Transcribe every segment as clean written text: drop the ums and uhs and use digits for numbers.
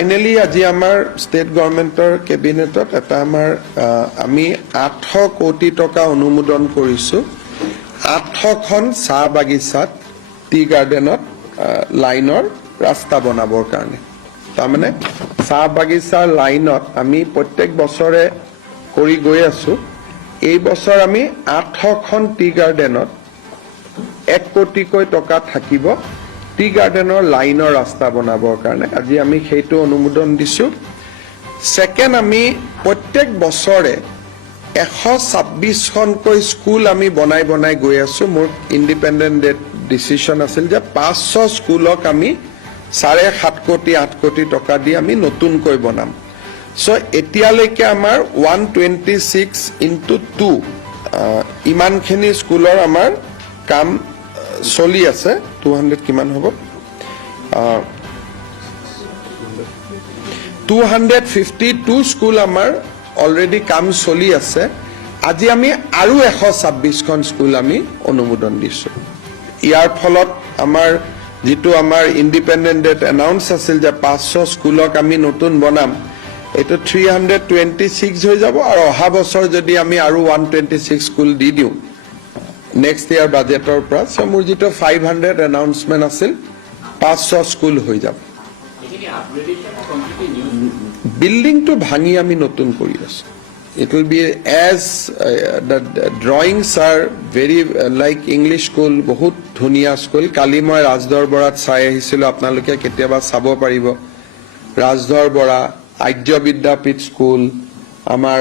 finally আজি আমাৰ state গভৰ্ণমেণ্টৰ কেবিনেটত এটা আমাৰ আমি 800 কোটি টকা অনুমোদন কৰিছোঁ 800খন চাহ বাগিচাত টি গাৰ্ডেনত লাইনৰ ৰাস্তা বনাবৰ কাৰণে তাৰমানে চাহ বাগিচাৰ লাইনত আমি প্ৰত্যেক বছৰে কৰি গৈ আছোঁ এই বছৰ আমি 800খন টি গাৰ্ডেনত 1 কোটিকৈ টকা থাকিব টি গাৰ্ডেনৰ লাইনৰ ৰাস্তা বনাবৰ কাৰণে আজি আমি সেইটো অনুমোদন দিছোঁ সেকেন্ড আমি প্ৰত্যেক বছৰে 126খনকৈ স্কুল আমি বনাই গৈ আছোঁ মোৰ ইন্ডিপেন্ডেন্ট ডিসিশন আছিল যে 500 স্কুলক আমি 7.5 কোটি 8 কোটি টকা দি আমি নতুনকৈ বনাম সো এতিয়ালৈকে আমাৰ 126 * 2 ইমানখিনি স্কুলৰ আমাৰ কাম চলি আছে 200 কিমান হ'ব 252 স্কুল আমাৰ অলৰেডি কাম চলি আছে আজি আমি আৰু 126খন স্কুল আমি অনুমোদন দিছোঁ ইয়াৰ ফলত আমাৰ যেটো আমাৰ ইন্ডিপেন্ডেন্ট ডেট এনাউন্স আছিল যে 500 স্কুলক আমি নতুন বনাম এটো 326 হৈ যাব আৰু অহা বছৰ যদি আমি আৰু 126 স্কুল দি দিও নেক্সট ইয়াৰ বাজেটৰ পৰা সো মোৰ যেটো 500 এনাউন্সমেন্ট আছিল 500 স্কুল হৈ যাব বিল্ডিং টু ভাঙি আমি নতুন কৰি আছো it will be as the drawings are very like English school বহুত ধুনিয়া স্কুল কালি মই ৰাজদৰ বৰাত চাই আহিছিল আপোনালোকে কেতিয়াবা চাব পাৰিব ৰাজদৰ বৰা আৰ্য বিদ্যাপীঠ স্কুল আমাৰ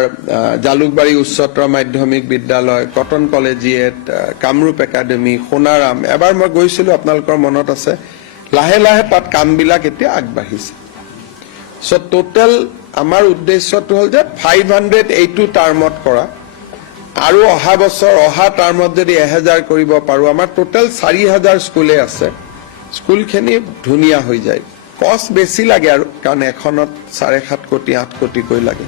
জালুকবাৰী উচ্চতৰ মাধ্যমিক বিদ্যালয় cotton collegiate Kamrup academy Sonaram এবাৰ মই গৈছিলো আপোনালোকৰ মনত আছে লাহে লাহে তাত কামবিলাক এতিয়া আগবাঢ়িছে সো টোটাল আমাৰ উদ্দেশ্যটো হল যে 582 টাৰ্মত কৰা আৰু অহা বছৰ অহা টাৰ্মত যদি 1000 কৰিব পাৰো আমাৰ টোটাল 4000 স্কুলে আছে স্কুলখিনি ধুনিয়া হৈ যায় কষ্ট বেছি লাগে আৰু কাৰণ এখনত 7.5 কোটি 8 কোটি কৈ লাগে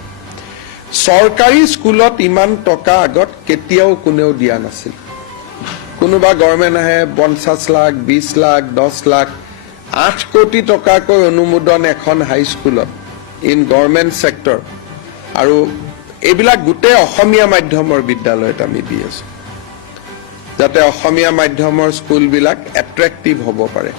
সৰকাৰী স্কুলত ইমান টকা আগত কেতিয়াও কোনেও দিয়া নাছিল কোনোবা গভৰ্ণমেণ্ট আহে 50 লাখ 20 লাখ 10 লাখ 8 কোটি টকাকৈ অনুমোদন এখন হাই স্কুলত ইন গভৰ্ণমেণ্ট সেক্টৰ আৰু এইবিলাক গুটে অসমীয়া মাধ্যমৰ বিদ্যালয়ত আমি দি আছো যাতে অসমীয়া মাধ্যমৰ স্কুলবিলাক এট্ৰেক্টিভ হ'ব পাৰে